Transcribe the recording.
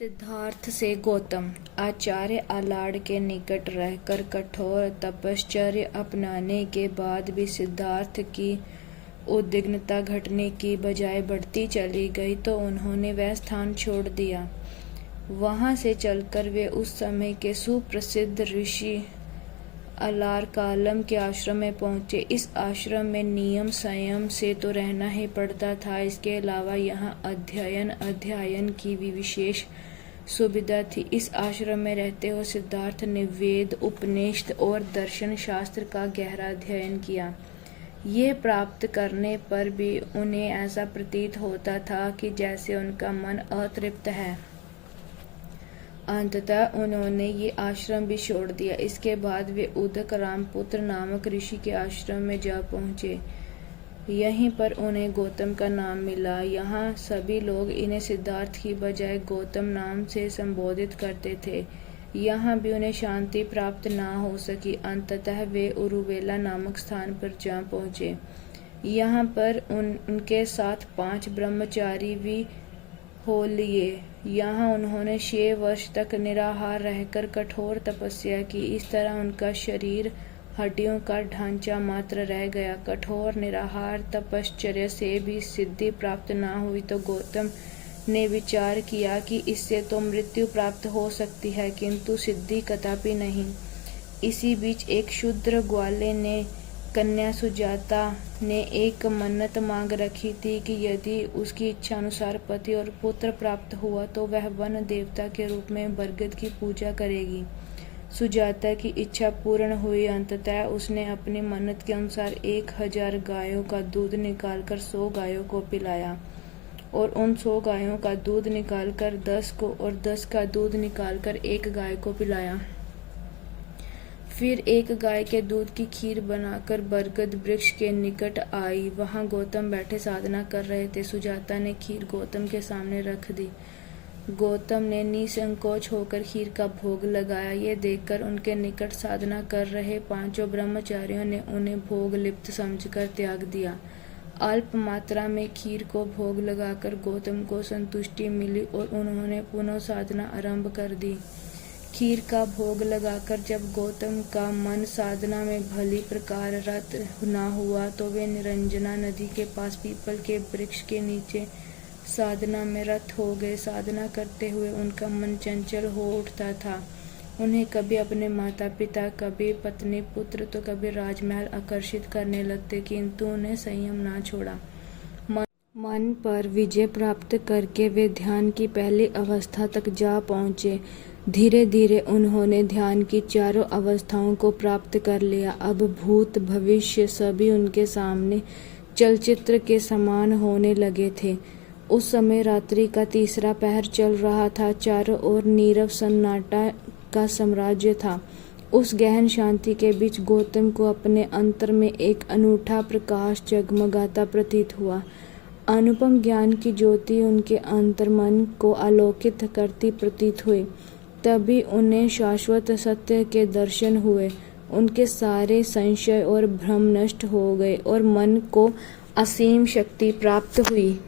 सिद्धार्थ से गौतम। आचार्य आलाड़ के निकट रहकर कठोर तपश्चर्या अपनाने के बाद भी सिद्धार्थ की उद्विग्नता घटने की बजाय बढ़ती चली गई तो उन्होंने वह स्थान छोड़ दिया। वहां से चलकर वे उस समय के सुप्रसिद्ध ऋषि अलारकालम के आश्रम में पहुंचे। इस आश्रम में नियम संयम से तो रहना ही पड़ता था, इसके अलावा यहाँ अध्ययन की भी विशेष सुविधा थी। इस आश्रम में रहते हुए सिद्धार्थ ने वेद, उपनिषद और दर्शन शास्त्र का गहरा अध्ययन किया। ये प्राप्त करने पर भी उन्हें ऐसा प्रतीत होता था कि जैसे उनका मन अतृप्त है। अंततः उन्होंने ये आश्रम भी छोड़ दिया। इसके बाद वे उदक रामपुत्र नामक ऋषि के आश्रम में जा पहुंचे। यहीं पर उन्हें गौतम का नाम मिला। यहाँ सभी लोग इन्हें सिद्धार्थ की बजाय गौतम नाम से संबोधित करते थे। यहाँ भी उन्हें शांति प्राप्त ना हो सकी। अंततः वे उरुवेला नामक स्थान पर जा पहुंचे। यहाँ पर उनके साथ 5 ब्रह्मचारी भी हो लिए। यहाँ उन्होंने 6 वर्ष तक निराहार रहकर कठोर तपस्या की। इस तरह उनका शरीर हड्डियों का ढांचा मात्र रह गया। कठोर निराहार तपश्चर्या से भी सिद्धि प्राप्त न हुई तो गौतम ने विचार किया कि इससे तो मृत्यु प्राप्त हो सकती है, किंतु सिद्धि कदापि नहीं। इसी बीच एक शूद्र ग्वाले ने कन्या सुजाता ने एक मन्नत मांग रखी थी कि यदि उसकी इच्छा अनुसार पति और पुत्र प्राप्त हुआ तो वह वन देवता के रूप में बरगद की पूजा करेगी। सुजाता की इच्छा पूर्ण हुई। अंततः उसने अपनी मन्नत के अनुसार 1000 गायों का दूध निकालकर 100 गायों को पिलाया और उन 100 गायों का दूध निकालकर 10 को और 10 का दूध निकालकर 1 गाय को पिलाया। फिर 1 गाय के दूध की खीर बनाकर बरगद वृक्ष के निकट आई। वहां गौतम बैठे साधना कर रहे थे। सुजाता ने खीर गौतम के सामने रख दी। गौतम ने निसंकोच होकर खीर का भोग लगाया। ये देखकर उनके निकट साधना कर रहे 5 ब्रह्मचारियों ने उन्हें भोग लिप्त समझकर त्याग दिया। अल्प मात्रा में खीर को भोग लगाकर गौतम को संतुष्टि मिली और उन्होंने पुनः साधना आरंभ कर दी। खीर का भोग लगाकर जब गौतम का मन साधना में भली प्रकार रत न हुआ तो वे निरंजना नदी के पास पीपल के वृक्ष के नीचे साधना में रत हो गए। साधना करते हुए उनका मन चंचल हो उठता था। उन्हें कभी अपने माता पिता, कभी पत्नी पुत्र तो कभी राजमहल आकर्षित करने लगते, किंतु उन्हें संयम ना छोड़ा। मन पर विजय प्राप्त करके वे ध्यान की पहली अवस्था तक जा पहुँचे। धीरे धीरे उन्होंने ध्यान की चारों अवस्थाओं को प्राप्त कर लिया। अब भूत भविष्य सभी उनके सामने चलचित्र के समान होने लगे थे। उस समय रात्रि का 3रा पहर चल रहा था। चारों ओर नीरव सन्नाटा का साम्राज्य था। उस गहन शांति के बीच गौतम को अपने अंतर में एक अनूठा प्रकाश जगमगाता प्रतीत हुआ। अनुपम ज्ञान की ज्योति उनके अंतर्मन को आलोकित करती प्रतीत हुई। तभी उन्हें शाश्वत सत्य के दर्शन हुए। उनके सारे संशय और भ्रम नष्ट हो गए और मन को असीम शक्ति प्राप्त हुई।